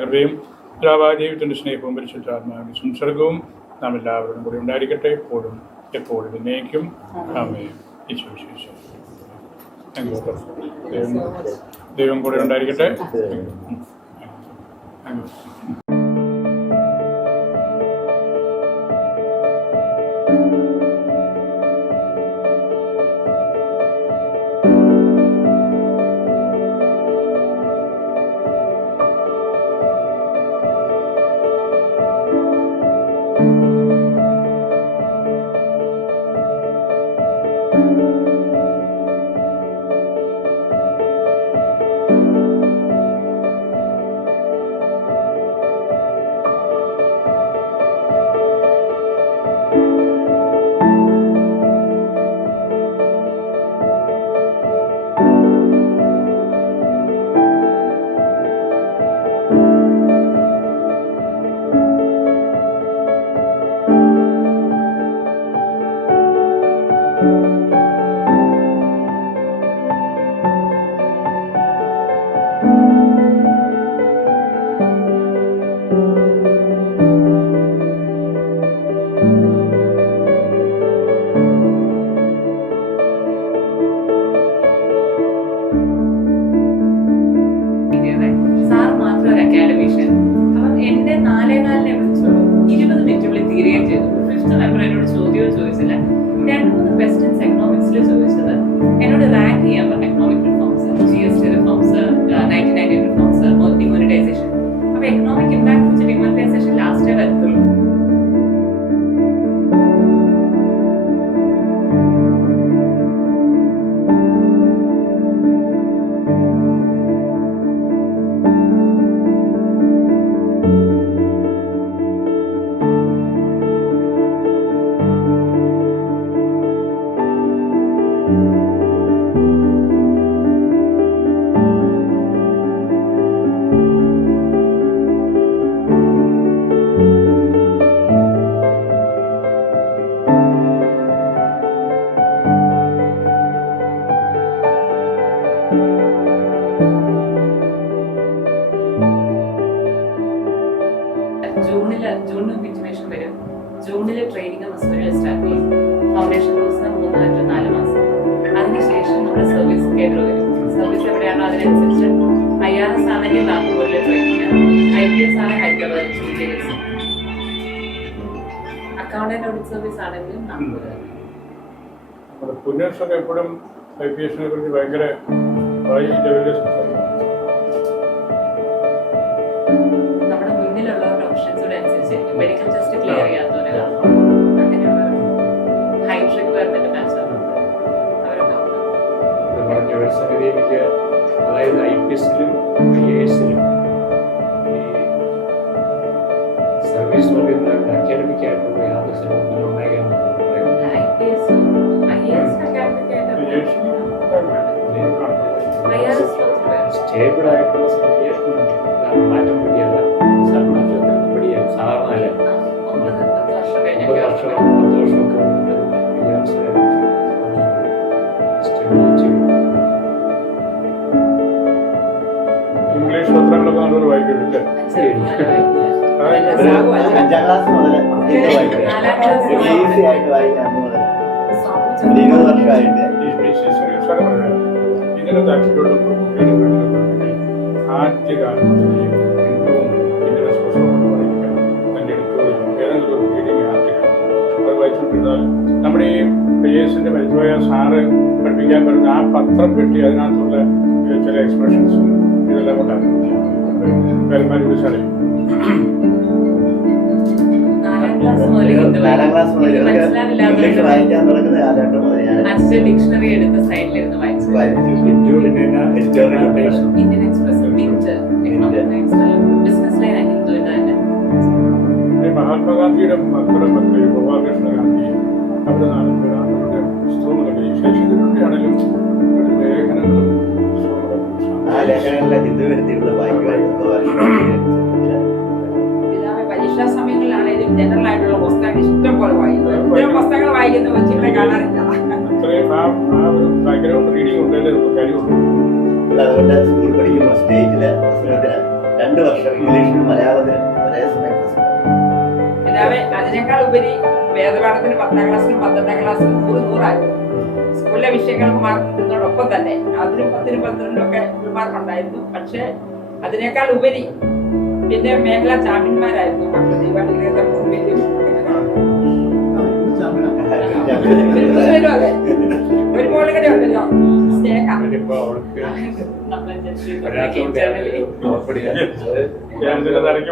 കൃപയും പിതാവായ ദൈവത്തിൻ്റെ സ്നേഹവും പരിശുദ്ധാത്മാവിന്റെ സംസർഗവും നാം എല്ലാവരും കൂടി ഉണ്ടായിരിക്കട്ടെ, എപ്പോഴും എപ്പോഴും എന്നേക്കും. ആമേൻ. ദൈവം കൂടെ ഉണ്ടായിരിക്കട്ടെ. ചോദിച്ചില്ല. 2-3 ക്വസ്റ്റ്യൻസ് എക്കണോമിക്സിൽ ചോദിച്ചത് എന്നോട് റാങ്ക് ചെയ്യാൻ പറഞ്ഞു. Economic reforms, GST reforms, 1990 reforms, demonetisation. അപ്പൊ എക്കണോമിക് ഇമ്പാക്ട് വെച്ച് ഡിമോണിറ്റൈസേഷൻ ലാസ്റ്റേ വരത്തുള്ളൂ. ജൂണിൽ ഇൻറ്റിമേഷൻ വരും. ജൂണില് ട്രെയിനിങ് മസ്റ്റുകൾ സ്റ്റാർട്ട് ചെയ്യും. ഫൗണ്ടേഷൻ കോഴ്സ് 3-4 മാസം. അതിനുശേഷം നമ്മുടെ സർവീസ് കേന്ദ്രം വരും. സർവീസ് എവിടെയാണോ അതിനനുസരിച്ച് IRS ആണെങ്കിൽ നാഗ്പൂരിലെ ട്രെയിനിങ്, IPS ആണ് ഹൈദരാബാദ്, അക്കൗണ്ടന്റ് ഓഡിറ്റ് സർവീസ് ആണെങ്കിലും നാഗ്പൂര്. പുണ്യർഷൊക്കെ എപ്പോഴും IPS-നെ കുറിച്ച് ഭയങ്കര നമ്മുടെ മുന്നിലുള്ളവരുടെ ഓപ്ഷൻസിനോട് അനുസരിച്ച് മെഡിക്കൽ ടെസ്റ്റ് ക്ലിയർ ചെയ്യാത്തവരെ അങ്ങനെയുള്ള ഹൈറ്റ് റിക്വയർമെന്റ് മാച്ച് അവരൊക്കെ എനിക്ക് അതായത് IPS-ലും IAS-ലും ഈ സർവീസ് അക്കാഡമിക് ആയിട്ടുള്ള യാതൊരു സ്ഥലത്തും ഉണ്ടായിരുന്നു. സ്റ്റേബിൾ ആയിട്ടുള്ള മാറ്റം പിടിയല്ല, മാറ്റം പിടിയാൽ സാധാരണ 9 വർഷം 10 വർഷമൊക്കെ ഇംഗ്ലീഷ് പത്രങ്ങളൊക്കെ നല്ലൊരു വായിക്കുന്നില്ല. 5ാം ക്ലാസ് മുതൽ ഈസി ആയിട്ട് വായിക്കാൻ 20 വർഷമായിട്ട് ഇതിനകത്ത് ആക്ച്വലി ആദ്യ കാലം നമ്മുടെ ഈ IAS-ന്റെ പരിചയ സാറ് പഠിപ്പിക്കാൻ പറ്റുന്ന ആ പത്രം കിട്ടി അതിനകത്തുള്ള ചില എക്സ്പ്രഷൻസും ഇതെല്ലാം കൊണ്ടാണ് പേരന്മാർ വിളിച്ചാലേ 4ാം ക്ലാസ് മുതൽ ഇംഗ്ലീഷ് വായിക്കാൻ തുടങ്ങുന്ന കാലഘട്ടം മുതൽ ഞാൻ ഡിക്ഷണറി എടുത്ത സൈഡിലിരുന്ന് വായിച്ചു. ഇന്ത്യൻ എക്സ്പ്രസ്, ബിസിനസ് ലൈൻ ഹിന്ദുവിന്റെ തന്നെ. മഹാത്മാഗാന്ധിയുടെ മക്കളുടെ മക്കൾ ഗോപാലകൃഷ്ണ ഗാന്ധി അവിടെ നാളുകളുടെ പുസ്തകങ്ങളൊക്കെ ഈ ശേഷിയാണെങ്കിലും ലേഖനങ്ങളും ആ ലേഖനങ്ങളെ ഹിന്ദു വരുത്തിയിട്ടുള്ള വായിക്കുമായിരുന്നു. പരീക്ഷാ സമയങ്ങളിലാണെങ്കിലും ജനറൽ ആയിട്ടുള്ള പുസ്തകങ്ങൾ ഇഷ്ടം പോലെ വായിക്കുന്നത്. പുസ്തകങ്ങൾ വായിക്കുന്ന വെച്ചിട്ട് കാണാറില്ല. അത്രയും ആ ഒരു ബാക്ക്ഗ്രൗണ്ട് റീഡിംഗ് ഉണ്ടല്ലേ കാര്യമുണ്ട്. അതുകൊണ്ട് സ്കൂൾ പഠിക്കുമ്പോൾ സ്റ്റേജില് പ്രസംഗത്തിന് 2 വർഷം ഇംഗ്ലീഷിലും മലയാളത്തിലും ഒരേ സമയം പ്രസംഗം. പിന്നെ അതിനേക്കാൾ ഉപരി വേദപാഠത്തിന് 10ാം ക്ലാസ്സിലും 12ാം ക്ലാസ്സിലും 100-100ആയിരുന്നു. സ്കൂളിലെ വിഷയങ്ങൾക്ക് മാർക്ക് കിട്ടുന്നതോടൊപ്പം തന്നെ അതിലും 10നും 12നും ഒക്കെ ഫുൾ മാർക്ക് ഉണ്ടായിരുന്നു. പക്ഷെ അതിനേക്കാൾ ഉപരി പിന്നെ മേഖലാ ചാമ്പ്യന്മാരായിരുന്നു മക്കൾ. ദീപാവലിയിലൊക്കെ അതെ ഒരു മോള് കൂടെ ഉണ്ടല്ലോ സ്നേഹ. അതിലിപ്പോ അവൾക്ക് നമ്മളെ ജഡ്ജ് വരാത്തതുകൊണ്ട് internally ഉറപ്പടിയാണ്. ഞാൻ ഇതിന്റെ തലയ്ക്ക്